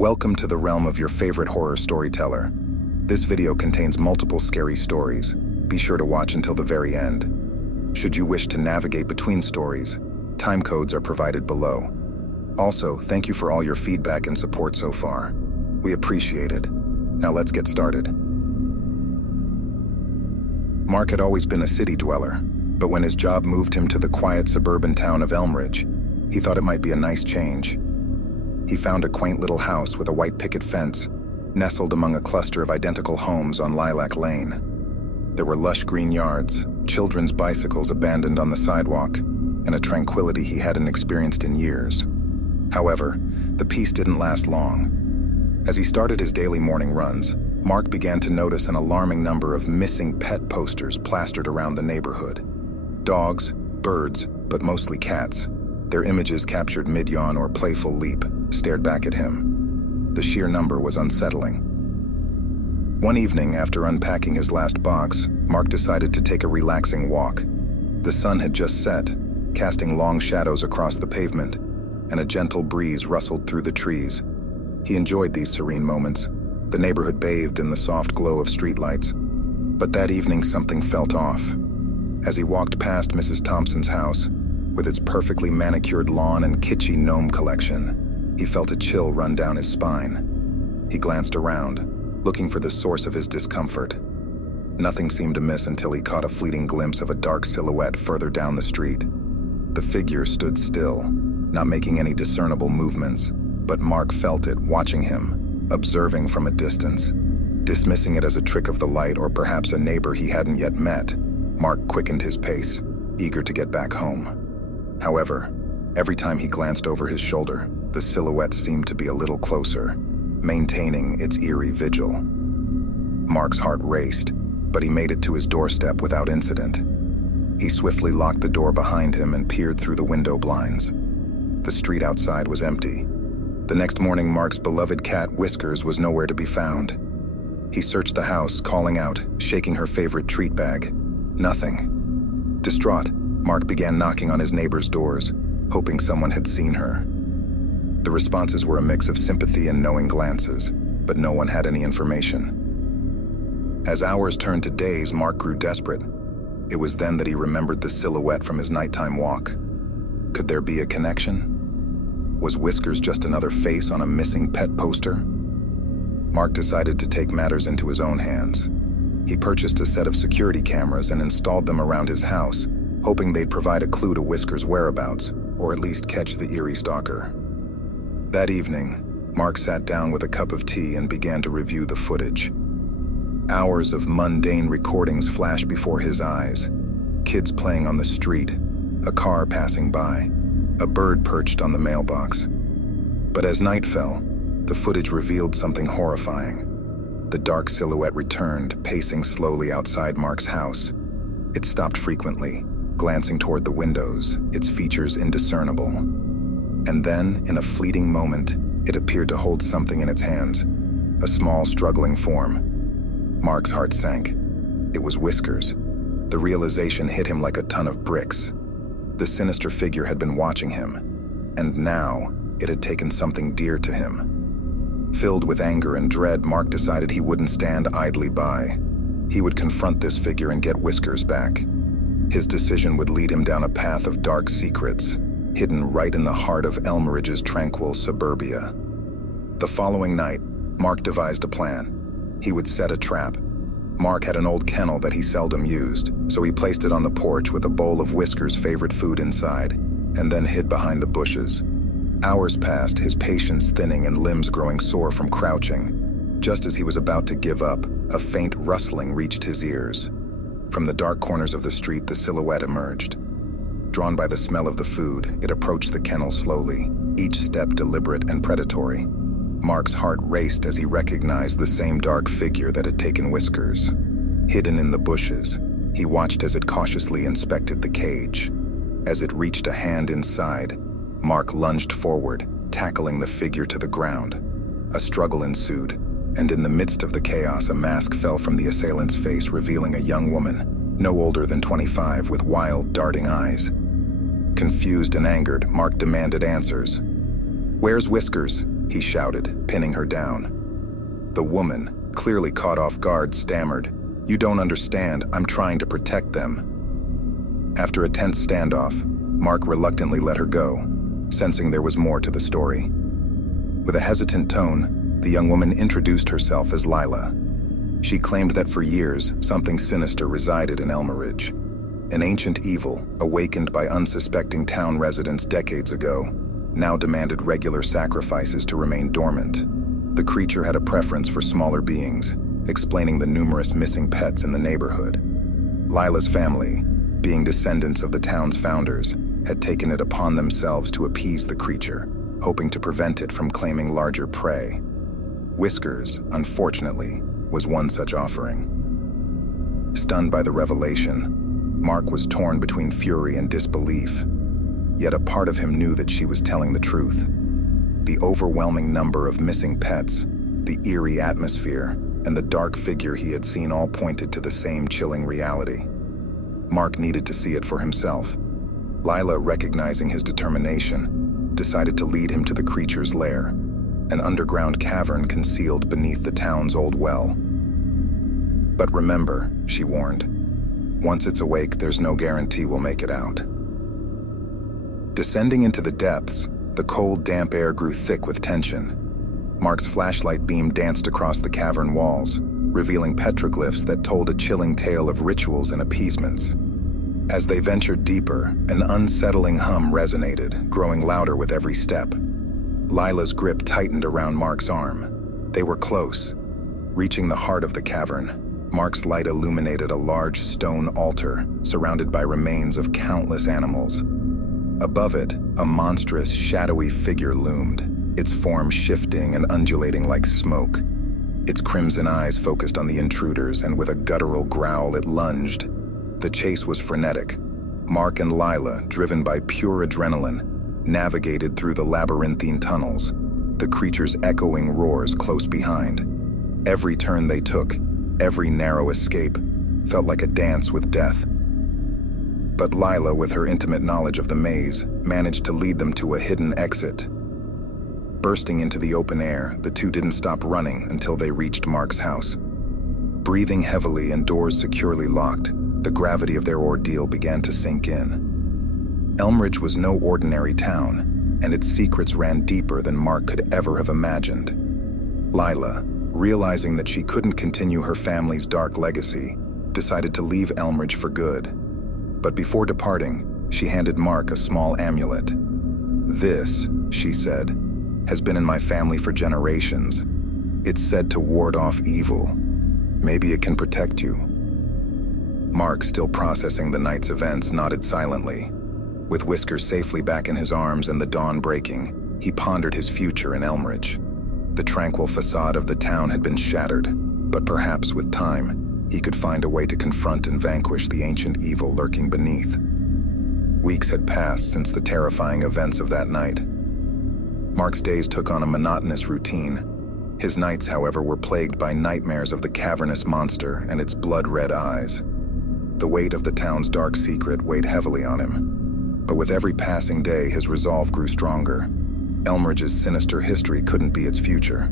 Welcome to the realm of your favorite horror storyteller. This video contains multiple scary stories. Be sure to watch until the very end. Should you wish to navigate between stories, time codes are provided below. Also, thank you for all your feedback and support so far. We appreciate it. Now let's get started. Mark had always been a city dweller, but when his job moved him to the quiet suburban town of Elmridge, he thought it might be a nice change. He found a quaint little house with a white picket fence, nestled among a cluster of identical homes on Lilac Lane. There were lush green yards, children's bicycles abandoned on the sidewalk, and a tranquility he hadn't experienced in years. However, the peace didn't last long. As he started his daily morning runs, Mark began to notice an alarming number of missing pet posters plastered around the neighborhood. Dogs, birds, but mostly cats, their images captured mid-yawn or playful leap, stared back at him. The sheer number was unsettling. One evening, after unpacking his last box, Mark decided to take a relaxing walk. The sun had just set, casting long shadows across the pavement, and a gentle breeze rustled through the trees. He enjoyed these serene moments, the neighborhood bathed in the soft glow of streetlights. But that evening something felt off. As he walked past Mrs. Thompson's house, with its perfectly manicured lawn and kitschy gnome collection, he felt a chill run down his spine. He glanced around, looking for the source of his discomfort. Nothing seemed amiss until he caught a fleeting glimpse of a dark silhouette further down the street. The figure stood still, not making any discernible movements, but Mark felt it, watching him, observing from a distance. Dismissing it as a trick of the light or perhaps a neighbor he hadn't yet met, Mark quickened his pace, eager to get back home. However, every time he glanced over his shoulder, the silhouette seemed to be a little closer, maintaining its eerie vigil. Mark's heart raced, but he made it to his doorstep without incident. He swiftly locked the door behind him and peered through the window blinds. The street outside was empty. The next morning, Mark's beloved cat, Whiskers, was nowhere to be found. He searched the house, calling out, shaking her favorite treat bag. Nothing. Distraught, Mark began knocking on his neighbors' doors, hoping someone had seen her. The responses were a mix of sympathy and knowing glances, but no one had any information. As hours turned to days, Mark grew desperate. It was then that he remembered the silhouette from his nighttime walk. Could there be a connection? Was Whiskers just another face on a missing pet poster? Mark decided to take matters into his own hands. He purchased a set of security cameras and installed them around his house, hoping they'd provide a clue to Whiskers' whereabouts, or at least catch the eerie stalker. That evening, Mark sat down with a cup of tea and began to review the footage. Hours of mundane recordings flashed before his eyes. Kids playing on the street, a car passing by, a bird perched on the mailbox. But as night fell, the footage revealed something horrifying. The dark silhouette returned, pacing slowly outside Mark's house. It stopped frequently, glancing toward the windows, its features indiscernible. And then, in a fleeting moment, it appeared to hold something in its hands, a small, struggling form. Mark's heart sank. It was Whiskers. The realization hit him like a ton of bricks. The sinister figure had been watching him, and now it had taken something dear to him. Filled with anger and dread, Mark decided he wouldn't stand idly by. He would confront this figure and get Whiskers back. His decision would lead him down a path of dark secrets, hidden right in the heart of Elmridge's tranquil suburbia. The following night, Mark devised a plan. He would set a trap. Mark had an old kennel that he seldom used, so he placed it on the porch with a bowl of Whiskers' favorite food inside, and then hid behind the bushes. Hours passed, his patience thinning and limbs growing sore from crouching. Just as he was about to give up, a faint rustling reached his ears. From the dark corners of the street, the silhouette emerged. Drawn by the smell of the food, it approached the kennel slowly, each step deliberate and predatory. Mark's heart raced as he recognized the same dark figure that had taken Whiskers. Hidden in the bushes, he watched as it cautiously inspected the cage. As it reached a hand inside, Mark lunged forward, tackling the figure to the ground. A struggle ensued, and in the midst of the chaos, a mask fell from the assailant's face, revealing a young woman, no older than 25, with wild, darting eyes. Confused and angered, Mark demanded answers. "Where's Whiskers? he shouted, pinning her down. The woman, clearly caught off guard, stammered, "You don't understand, I'm trying to protect them." After a tense standoff, Mark reluctantly let her go, sensing there was more to the story. With a hesitant tone, the young woman introduced herself as Lila. She claimed that for years, something sinister resided in Elmridge. An ancient evil, awakened by unsuspecting town residents decades ago, now demanded regular sacrifices to remain dormant. The creature had a preference for smaller beings, explaining the numerous missing pets in the neighborhood. Lila's family, being descendants of the town's founders, had taken it upon themselves to appease the creature, hoping to prevent it from claiming larger prey. Whiskers, unfortunately, was one such offering. Stunned by the revelation, Mark was torn between fury and disbelief. Yet a part of him knew that she was telling the truth. The overwhelming number of missing pets, the eerie atmosphere, and the dark figure he had seen all pointed to the same chilling reality. Mark needed to see it for himself. Lila, recognizing his determination, decided to lead him to the creature's lair, an underground cavern concealed beneath the town's old well. "But remember," she warned, "once it's awake, there's no guarantee we'll make it out." Descending into the depths, the cold, damp air grew thick with tension. Mark's flashlight beam danced across the cavern walls, revealing petroglyphs that told a chilling tale of rituals and appeasements. As they ventured deeper, an unsettling hum resonated, growing louder with every step. Lila's grip tightened around Mark's arm. They were close. Reaching the heart of the cavern, Mark's light illuminated a large stone altar surrounded by remains of countless animals. Above it, a monstrous, shadowy figure loomed, its form shifting and undulating like smoke. Its crimson eyes focused on the intruders, and with a guttural growl it lunged. The chase was frenetic. Mark and Lila, driven by pure adrenaline, navigated through the labyrinthine tunnels, the creature's echoing roars close behind. Every turn they took, every narrow escape, felt like a dance with death. But Lila, with her intimate knowledge of the maze, managed to lead them to a hidden exit. Bursting into the open air, the two didn't stop running until they reached Mark's house. Breathing heavily and doors securely locked, the gravity of their ordeal began to sink in. Elmridge was no ordinary town, and its secrets ran deeper than Mark could ever have imagined. Lila, realizing that she couldn't continue her family's dark legacy, decided to leave Elmridge for good. But before departing, she handed Mark a small amulet. "This," she said, "has been in my family for generations. It's said to ward off evil. Maybe it can protect you." Mark, still processing the night's events, nodded silently. With Whiskers safely back in his arms and the dawn breaking, he pondered his future in Elmridge. The tranquil facade of the town had been shattered, but perhaps with time, he could find a way to confront and vanquish the ancient evil lurking beneath. Weeks had passed since the terrifying events of that night. Mark's days took on a monotonous routine. His nights, however, were plagued by nightmares of the cavernous monster and its blood-red eyes. The weight of the town's dark secret weighed heavily on him. But with every passing day, his resolve grew stronger. Elmridge's sinister history couldn't be its future.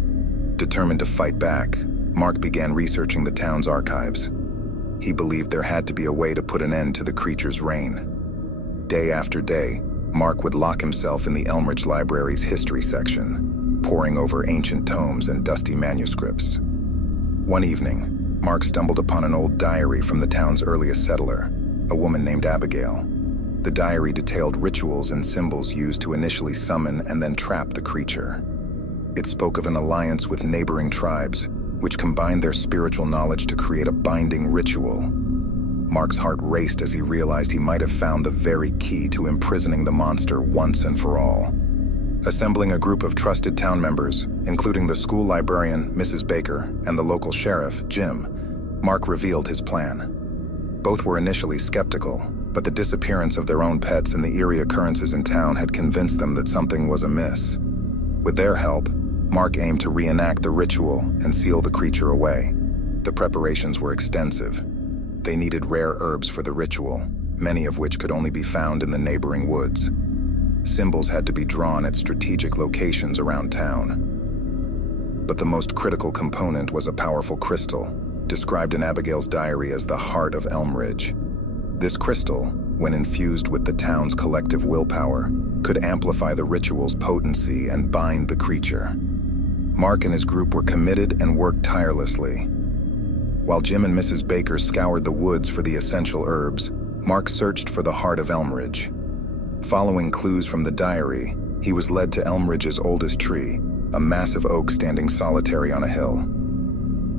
Determined to fight back, Mark began researching the town's archives. He believed there had to be a way to put an end to the creature's reign. Day after day, Mark would lock himself in the Elmridge Library's history section, poring over ancient tomes and dusty manuscripts. One evening, Mark stumbled upon an old diary from the town's earliest settler, a woman named Abigail. The diary detailed rituals and symbols used to initially summon and then trap the creature. It spoke of an alliance with neighboring tribes, which combined their spiritual knowledge to create a binding ritual. Mark's heart raced as he realized he might have found the very key to imprisoning the monster once and for all. Assembling a group of trusted town members, including the school librarian, Mrs. Baker, and the local sheriff, Jim, Mark revealed his plan. Both were initially skeptical, but the disappearance of their own pets and the eerie occurrences in town had convinced them that something was amiss. With their help, Mark aimed to reenact the ritual and seal the creature away. The preparations were extensive. They needed rare herbs for the ritual, many of which could only be found in the neighboring woods. Symbols had to be drawn at strategic locations around town. But the most critical component was a powerful crystal, described in Abigail's diary as the heart of Elmridge. This crystal, when infused with the town's collective willpower, could amplify the ritual's potency and bind the creature. Mark and his group were committed and worked tirelessly. While Jim and Mrs. Baker scoured the woods for the essential herbs, Mark searched for the heart of Elmridge. Following clues from the diary, he was led to Elmridge's oldest tree, a massive oak standing solitary on a hill.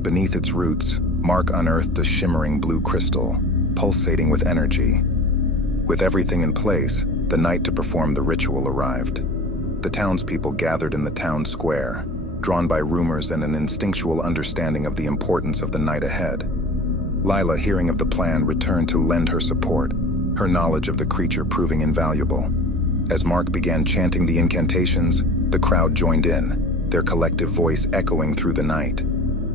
Beneath its roots, Mark unearthed a shimmering blue crystal, pulsating with energy. With everything in place, the night to perform the ritual arrived. The townspeople gathered in the town square, drawn by rumors and an instinctual understanding of the importance of the night ahead. Lila, hearing of the plan, returned to lend her support, her knowledge of the creature proving invaluable. As Mark began chanting the incantations, the crowd joined in, their collective voice echoing through the night.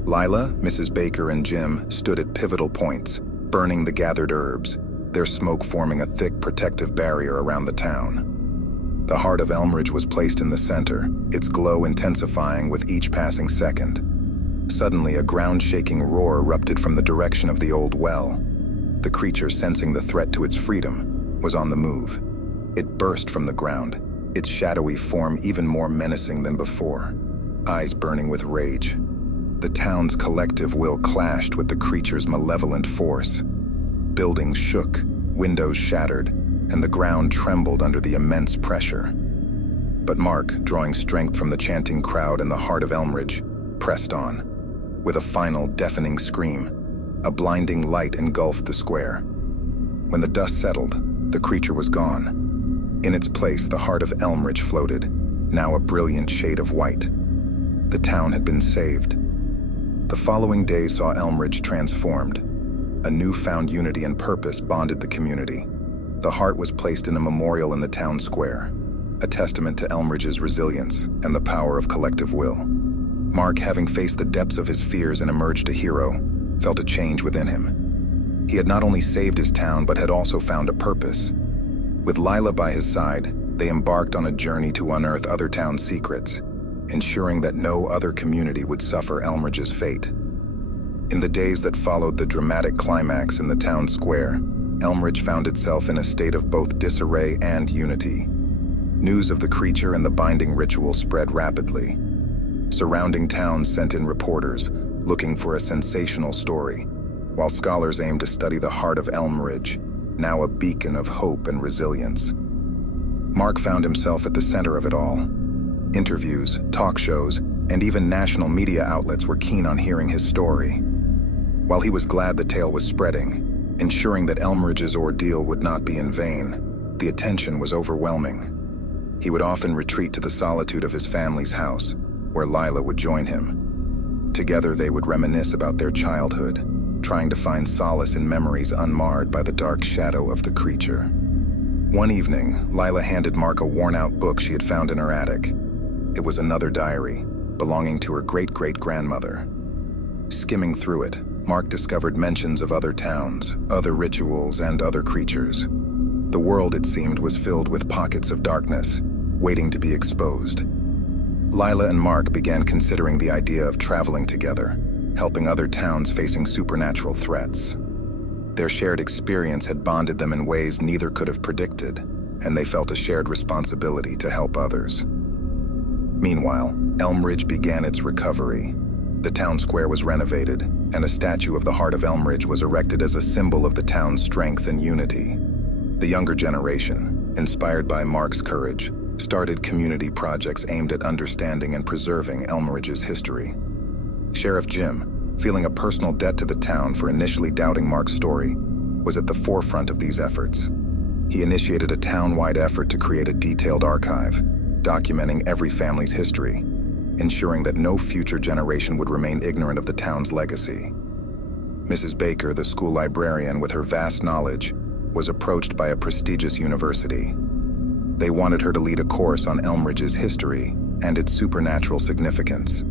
Lila, Mrs. Baker, and Jim stood at pivotal points, burning the gathered herbs, their smoke forming a thick protective barrier around the town. The heart of Elmridge was placed in the center, its glow intensifying with each passing second. Suddenly, a ground-shaking roar erupted from the direction of the old well. The creature, sensing the threat to its freedom, was on the move. It burst from the ground, its shadowy form even more menacing than before, eyes burning with rage. The town's collective will clashed with the creature's malevolent force. Buildings shook, windows shattered, and the ground trembled under the immense pressure. But Mark, drawing strength from the chanting crowd and the heart of Elmridge, pressed on. With a final deafening scream, a blinding light engulfed the square. When the dust settled, the creature was gone. In its place, the heart of Elmridge floated, now a brilliant shade of white. The town had been saved. The following day saw Elmridge transformed. A newfound unity and purpose bonded the community. The heart was placed in a memorial in the town square, a testament to Elmridge's resilience and the power of collective will. Mark, having faced the depths of his fears and emerged a hero, felt a change within him. He had not only saved his town, but had also found a purpose. With Lila by his side, they embarked on a journey to unearth other town secrets, ensuring that no other community would suffer Elmridge's fate. In the days that followed the dramatic climax in the town square, Elmridge found itself in a state of both disarray and unity. News of the creature and the binding ritual spread rapidly. Surrounding towns sent in reporters, looking for a sensational story, while scholars aimed to study the heart of Elmridge, now a beacon of hope and resilience. Mark found himself at the center of it all. Interviews, talk shows, and even national media outlets were keen on hearing his story. While he was glad the tale was spreading, ensuring that Elmridge's ordeal would not be in vain, the attention was overwhelming. He would often retreat to the solitude of his family's house, where Lila would join him. Together they would reminisce about their childhood, trying to find solace in memories unmarred by the dark shadow of the creature. One evening, Lila handed Mark a worn-out book she had found in her attic. It was another diary, belonging to her great-great-grandmother. Skimming through it, Mark discovered mentions of other towns, other rituals, and other creatures. The world, it seemed, was filled with pockets of darkness, waiting to be exposed. Lila and Mark began considering the idea of traveling together, helping other towns facing supernatural threats. Their shared experience had bonded them in ways neither could have predicted, and they felt a shared responsibility to help others. Meanwhile, Elmridge began its recovery. The town square was renovated, and a statue of the heart of Elmridge was erected as a symbol of the town's strength and unity. The younger generation, inspired by Mark's courage, started community projects aimed at understanding and preserving Elmridge's history. Sheriff Jim, feeling a personal debt to the town for initially doubting Mark's story, was at the forefront of these efforts. He initiated a town-wide effort to create a detailed archive, documenting every family's history, ensuring that no future generation would remain ignorant of the town's legacy. Mrs. Baker, the school librarian with her vast knowledge, was approached by a prestigious university. They wanted her to lead a course on Elmridge's history and its supernatural significance.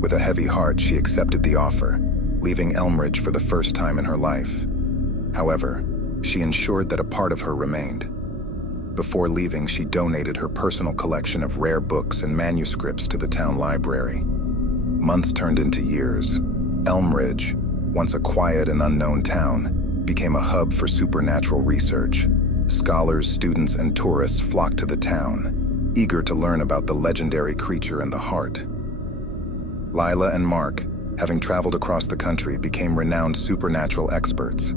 With a heavy heart, she accepted the offer, leaving Elmridge for the first time in her life. However, she ensured that a part of her remained. Before leaving, she donated her personal collection of rare books and manuscripts to the town library. Months turned into years. Elm Ridge, once a quiet and unknown town, became a hub for supernatural research. Scholars, students, and tourists flocked to the town, eager to learn about the legendary creature in the heart. Lila and Mark, having traveled across the country, became renowned supernatural experts.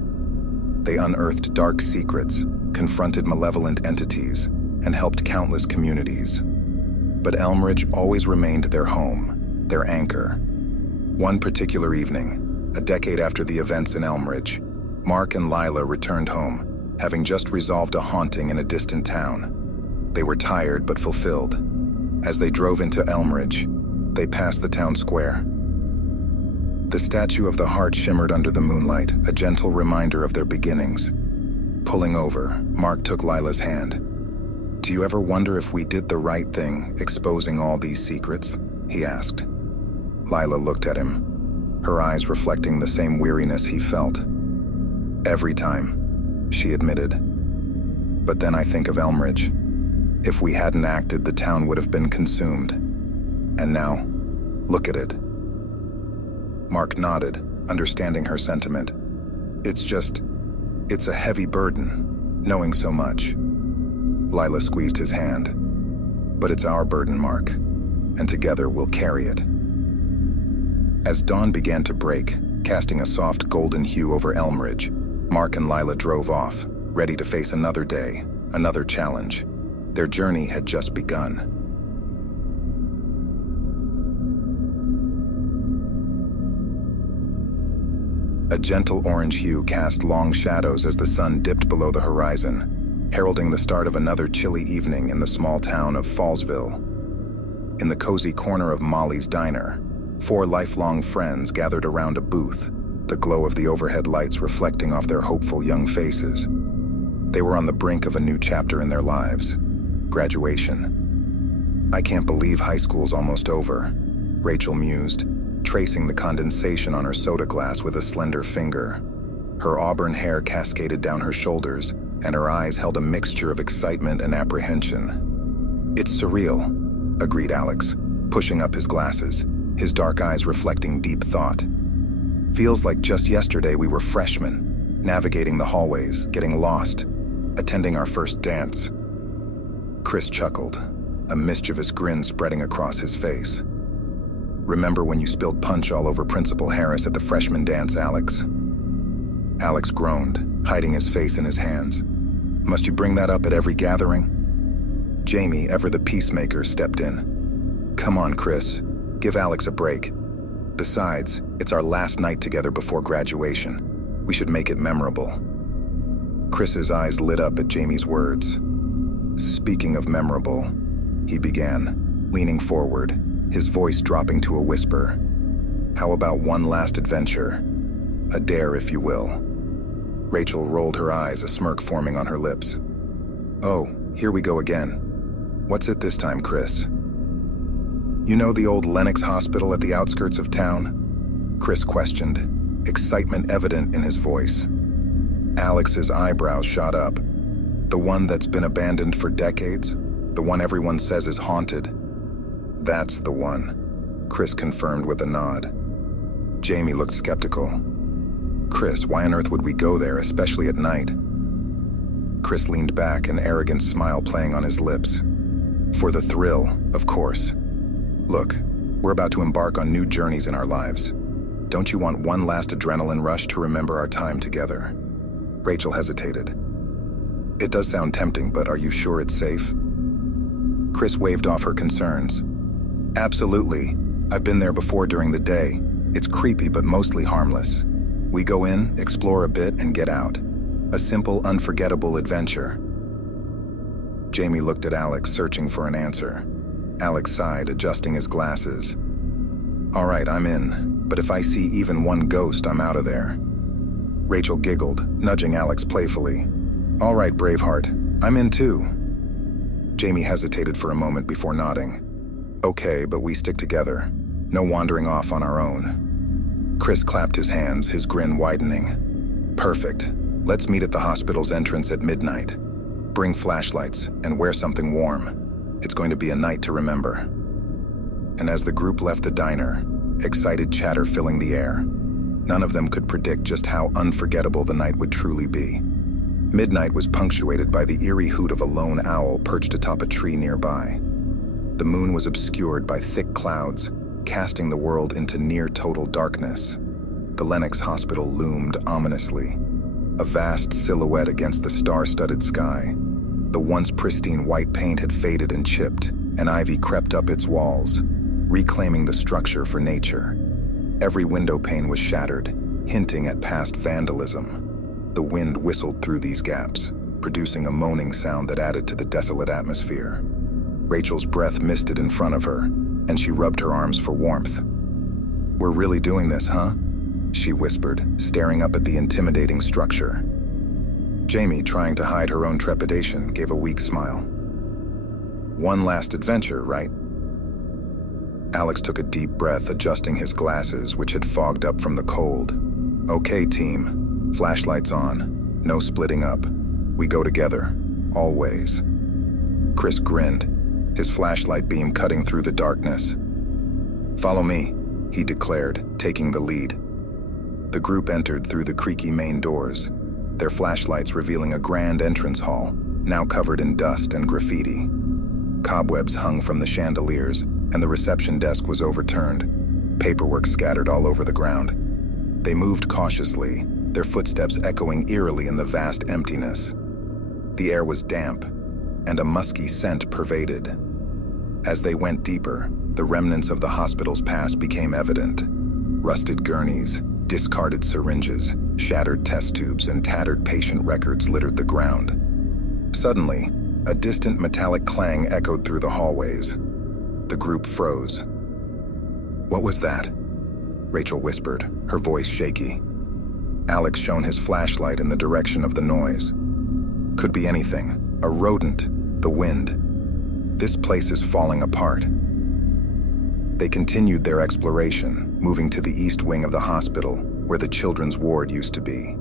They unearthed dark secrets, confronted malevolent entities, and helped countless communities. But Elm Ridge always remained their home, their anchor. One particular evening, a decade after the events in Elm Ridge, Mark and Lila returned home, having just resolved a haunting in a distant town. They were tired but fulfilled. As they drove into Elm Ridge, they passed the town square. The statue of the heart shimmered under the moonlight, a gentle reminder of their beginnings. Pulling over, Mark took Lila's hand. "Do you ever wonder if we did the right thing, exposing all these secrets?" he asked. Lila looked at him, her eyes reflecting the same weariness he felt. "Every time," she admitted. "But then I think of Elm Ridge. If we hadn't acted, the town would have been consumed. And now, look at it." Mark nodded, understanding her sentiment. It's a heavy burden, knowing so much." Lila squeezed his hand. "But it's our burden, Mark, and together we'll carry it." As dawn began to break, casting a soft golden hue over Elm Ridge, Mark and Lila drove off, ready to face another day, another challenge. Their journey had just begun. A gentle orange hue cast long shadows as the sun dipped below the horizon, heralding the start of another chilly evening in the small town of Fallsville. In the cozy corner of Molly's Diner, 4 lifelong friends gathered around a booth, the glow of the overhead lights reflecting off their hopeful young faces. They were on the brink of a new chapter in their lives: graduation. "I can't believe high school's almost over," Rachel mused, tracing the condensation on her soda glass with a slender finger. Her auburn hair cascaded down her shoulders, and her eyes held a mixture of excitement and apprehension. "It's surreal," agreed Alex, pushing up his glasses, his dark eyes reflecting deep thought. "Feels like just yesterday we were freshmen, navigating the hallways, getting lost, attending our first dance." Chris chuckled, a mischievous grin spreading across his face. "Remember when you spilled punch all over Principal Harris at the freshman dance, Alex?" Alex groaned, hiding his face in his hands. "Must you bring that up at every gathering?" Jamie, ever the peacemaker, stepped in. "Come on, Chris. Give Alex a break. Besides, it's our last night together before graduation. We should make it memorable." Chris's eyes lit up at Jamie's words. "Speaking of memorable," he began, leaning forward, his voice dropping to a whisper. "How about one last adventure? A dare, if you will." Rachel rolled her eyes, a smirk forming on her lips. "Oh, here we go again. What's it this time, Chris?" "You know the old Lenox Hospital at the outskirts of town?" Chris questioned, excitement evident in his voice. Alex's eyebrows shot up. "The one that's been abandoned for decades? The one everyone says is haunted?" "That's the one," Chris confirmed with a nod. Jamie looked skeptical. "Chris, why on earth would we go there, especially at night?" Chris leaned back, an arrogant smile playing on his lips. "For the thrill, of course. Look, we're about to embark on new journeys in our lives. Don't you want one last adrenaline rush to remember our time together?" Rachel hesitated. "It does sound tempting, but are you sure it's safe?" Chris waved off her concerns. "Absolutely. I've been there before during the day. It's creepy but mostly harmless. We go in, explore a bit, and get out. A simple, unforgettable adventure." Jamie looked at Alex, searching for an answer. Alex sighed, adjusting his glasses. "All right, I'm in, but if I see even one ghost, I'm out of there." Rachel giggled, nudging Alex playfully. "All right, Braveheart, I'm in too." Jamie hesitated for a moment before nodding. "Okay, but we stick together. No wandering off on our own." Chris clapped his hands, his grin widening. "Perfect. Let's meet at the hospital's entrance at midnight." Bring flashlights and wear something warm. It's going to be a night to remember. And as the group left the diner, excited chatter filling the air, none of them could predict just how unforgettable the night would truly be. Midnight was punctuated by the eerie hoot of a lone owl perched atop a tree nearby. The moon was obscured by thick clouds, casting the world into near-total darkness. The Lenox Hospital loomed ominously, a vast silhouette against the star-studded sky. The once pristine white paint had faded and chipped, and ivy crept up its walls, reclaiming the structure for nature. Every window pane was shattered, hinting at past vandalism. The wind whistled through these gaps, producing a moaning sound that added to the desolate atmosphere. Rachel's breath misted in front of her, and she rubbed her arms for warmth. "We're really doing this, huh?" she whispered, staring up at the intimidating structure. Jamie, trying to hide her own trepidation, gave a weak smile. "One last adventure, right?" Alex took a deep breath, adjusting his glasses, which had fogged up from the cold. "Okay, team. Flashlights on. No splitting up. We go together. Always." Chris grinned, his flashlight beam cutting through the darkness. "Follow me," he declared, taking the lead. The group entered through the creaky main doors, their flashlights revealing a grand entrance hall, now covered in dust and graffiti. Cobwebs hung from the chandeliers, and the reception desk was overturned, paperwork scattered all over the ground. They moved cautiously, their footsteps echoing eerily in the vast emptiness. The air was damp, and a musky scent pervaded. As they went deeper, the remnants of the hospital's past became evident. Rusted gurneys, discarded syringes, shattered test tubes, and tattered patient records littered the ground. Suddenly, a distant metallic clang echoed through the hallways. The group froze. "What was that?" Rachel whispered, her voice shaky. Alex shone his flashlight in the direction of the noise. "Could be anything. A rodent. The wind. This place is falling apart." They continued their exploration, moving to the east wing of the hospital, where the children's ward used to be.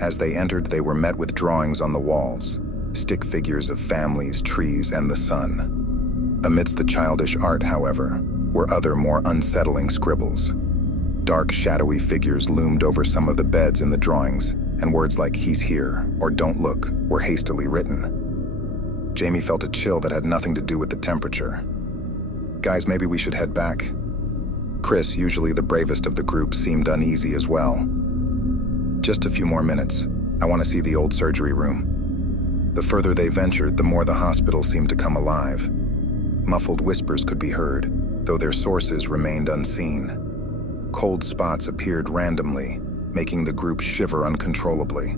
As they entered, they were met with drawings on the walls, stick figures of families, trees, and the sun. Amidst the childish art, however, were other more unsettling scribbles. Dark, shadowy figures loomed over some of the beds in the drawings, and words like "he's here" or "don't look" were hastily written. Jamie felt a chill that had nothing to do with the temperature. "Guys, maybe we should head back." Chris, usually the bravest of the group, seemed uneasy as well. "Just a few more minutes. I want to see the old surgery room." The further they ventured, the more the hospital seemed to come alive. Muffled whispers could be heard, though their sources remained unseen. Cold spots appeared randomly, making the group shiver uncontrollably.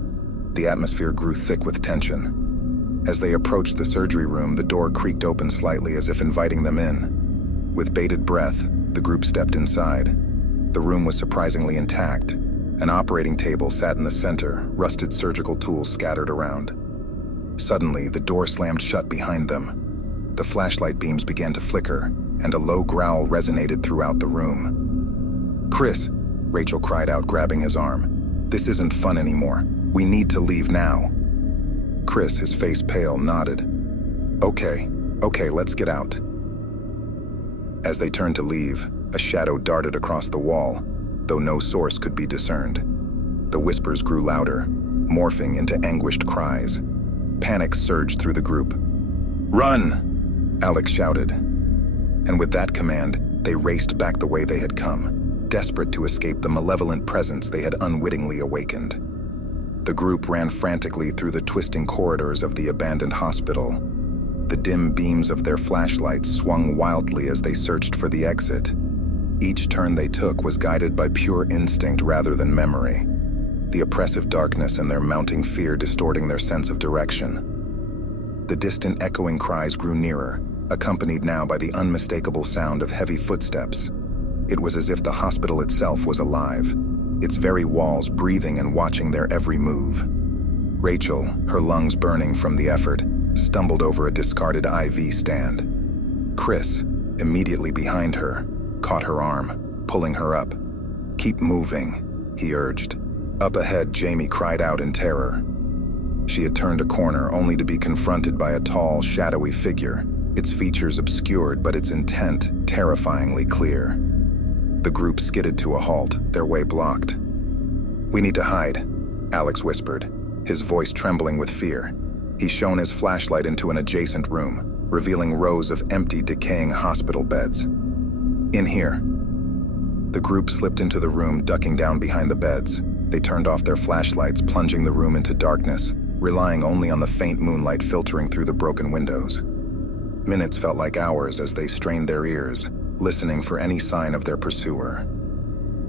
The atmosphere grew thick with tension. As they approached the surgery room, the door creaked open slightly as if inviting them in. With bated breath, the group stepped inside. The room was surprisingly intact. An operating table sat in the center, rusted surgical tools scattered around. Suddenly, the door slammed shut behind them. The flashlight beams began to flicker, and a low growl resonated throughout the room. "Chris," Rachel cried out, grabbing his arm. "This isn't fun anymore. We need to leave now." Chris, his face pale, nodded. Okay, let's get out." As they turned to leave, a shadow darted across the wall, though no source could be discerned. The whispers grew louder, morphing into anguished cries. Panic surged through the group. "Run!" Alex shouted. And with that command, they raced back the way they had come, desperate to escape the malevolent presence they had unwittingly awakened. The group ran frantically through the twisting corridors of the abandoned hospital. The dim beams of their flashlights swung wildly as they searched for the exit. Each turn they took was guided by pure instinct rather than memory, the oppressive darkness and their mounting fear distorting their sense of direction. The distant echoing cries grew nearer, accompanied now by the unmistakable sound of heavy footsteps. It was as if the hospital itself was alive, its very walls breathing and watching their every move. Rachel, her lungs burning from the effort, stumbled over a discarded IV stand. Chris, immediately behind her, caught her arm, pulling her up. "Keep moving," he urged. Up ahead, Jamie cried out in terror. She had turned a corner only to be confronted by a tall, shadowy figure, its features obscured but its intent terrifyingly clear. The group skidded to a halt, their way blocked. "We need to hide," Alex whispered, his voice trembling with fear. He shone his flashlight into an adjacent room, revealing rows of empty, decaying hospital beds. "In here." The group slipped into the room, ducking down behind the beds. They turned off their flashlights, plunging the room into darkness, relying only on the faint moonlight filtering through the broken windows. Minutes felt like hours as they strained their ears, listening for any sign of their pursuer.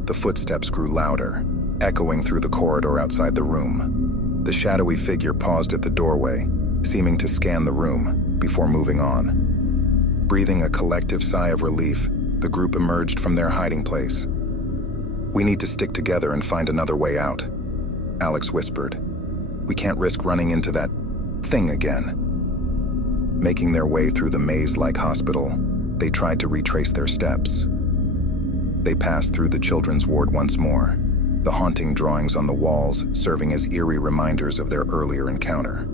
The footsteps grew louder, echoing through the corridor outside the room. The shadowy figure paused at the doorway, seeming to scan the room before moving on. Breathing a collective sigh of relief, the group emerged from their hiding place. "We need to stick together and find another way out," Alex whispered. "We can't risk running into that thing again." Making their way through the maze-like hospital, they tried to retrace their steps. They passed through the children's ward once more, the haunting drawings on the walls serving as eerie reminders of their earlier encounter.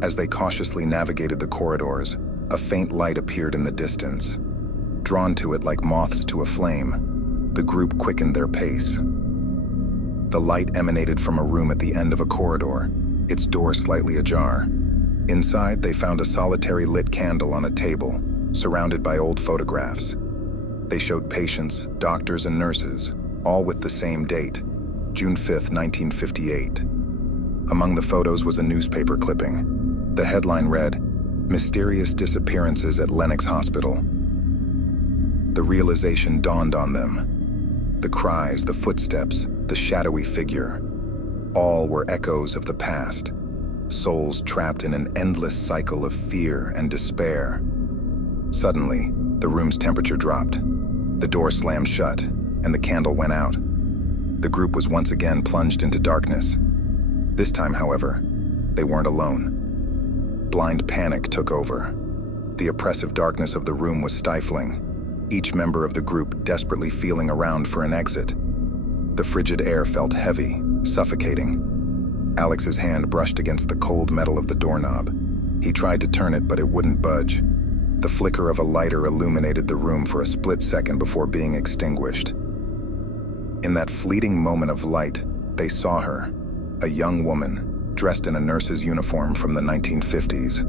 As they cautiously navigated the corridors, a faint light appeared in the distance. Drawn to it like moths to a flame, the group quickened their pace. The light emanated from a room at the end of a corridor, its door slightly ajar. Inside, they found a solitary lit candle on a table, surrounded by old photographs. They showed patients, doctors, and nurses, all with the same date, June 5, 1958. Among the photos was a newspaper clipping. The headline read, "Mysterious Disappearances at Lenox Hospital." The realization dawned on them. The cries, the footsteps, the shadowy figure, all were echoes of the past, souls trapped in an endless cycle of fear and despair. Suddenly, the room's temperature dropped. The door slammed shut, and the candle went out. The group was once again plunged into darkness. This time, however, they weren't alone. Blind panic took over. The oppressive darkness of the room was stifling, each member of the group desperately feeling around for an exit. The frigid air felt heavy, suffocating. Alex's hand brushed against the cold metal of the doorknob. He tried to turn it, but it wouldn't budge. The flicker of a lighter illuminated the room for a split second before being extinguished. In that fleeting moment of light, they saw her, a young woman, dressed in a nurse's uniform from the 1950s.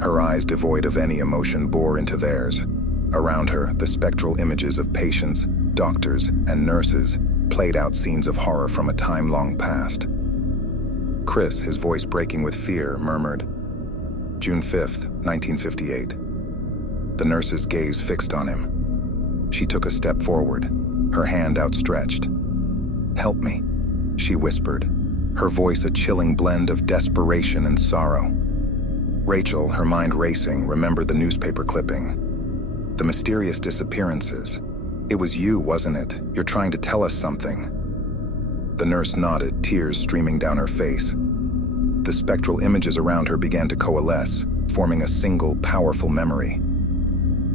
Her eyes, devoid of any emotion, bore into theirs. Around her, the spectral images of patients, doctors, and nurses played out scenes of horror from a time long past. Chris, his voice breaking with fear, murmured, "June 5th, 1958. The nurse's gaze fixed on him. She took a step forward, her hand outstretched. "Help me," she whispered, her voice a chilling blend of desperation and sorrow. Rachel, her mind racing, remembered the newspaper clipping. "The mysterious disappearances. It was you, wasn't it? You're trying to tell us something." The nurse nodded, tears streaming down her face. The spectral images around her began to coalesce, forming a single, powerful memory.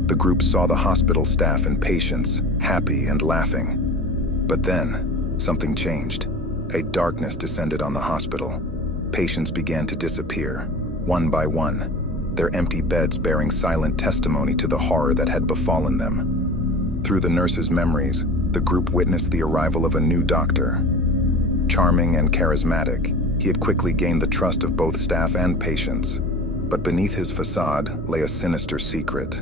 The group saw the hospital staff and patients, happy and laughing. But then, something changed. A darkness descended on the hospital. Patients began to disappear, one by one, their empty beds bearing silent testimony to the horror that had befallen them. Through the nurse's memories, the group witnessed the arrival of a new doctor. Charming and charismatic, he had quickly gained the trust of both staff and patients. But beneath his facade lay a sinister secret.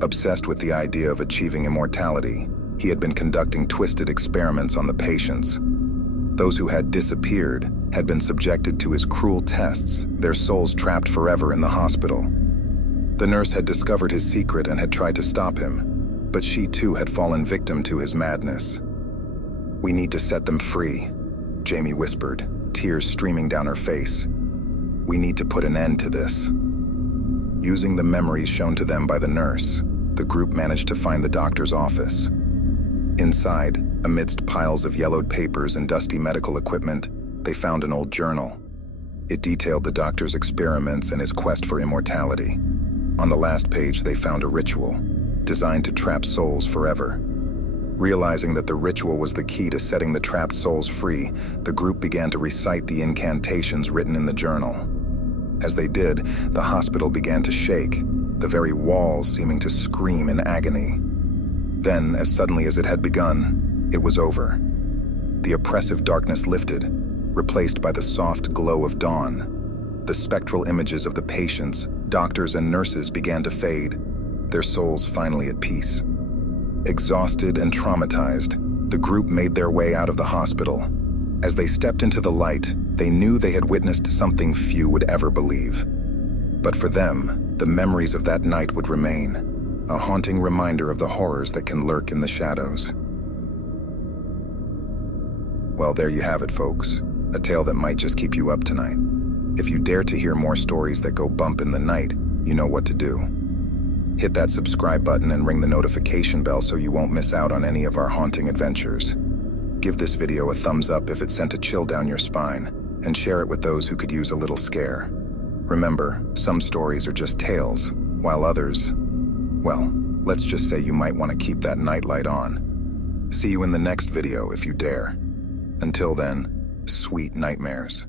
Obsessed with the idea of achieving immortality, he had been conducting twisted experiments on the patients. Those who had disappeared had been subjected to his cruel tests, their souls trapped forever in the hospital. The nurse had discovered his secret and had tried to stop him, but she too had fallen victim to his madness. "We need to set them free," Jamie whispered, tears streaming down her face. "We need to put an end to this." Using the memories shown to them by the nurse, the group managed to find the doctor's office. Inside, amidst piles of yellowed papers and dusty medical equipment, they found an old journal. It detailed the doctor's experiments and his quest for immortality. On the last page, they found a ritual, designed to trap souls forever. Realizing that the ritual was the key to setting the trapped souls free, the group began to recite the incantations written in the journal. As they did, the hospital began to shake, the very walls seeming to scream in agony. Then, as suddenly as it had begun, it was over. The oppressive darkness lifted, replaced by the soft glow of dawn. The spectral images of the patients, doctors, and nurses began to fade, their souls finally at peace. Exhausted and traumatized, the group made their way out of the hospital. As they stepped into the light, they knew they had witnessed something few would ever believe. But for them, the memories of that night would remain, a haunting reminder of the horrors that can lurk in the shadows. Well, there you have it, folks. A tale that might just keep you up tonight. If you dare to hear more stories that go bump in the night, you know what to do. Hit that subscribe button and ring the notification bell so you won't miss out on any of our haunting adventures. Give this video a thumbs up if it sent a chill down your spine, and share it with those who could use a little scare. Remember, some stories are just tales, while others, well, let's just say you might want to keep that nightlight on. See you in the next video if you dare. Until then, sweet nightmares.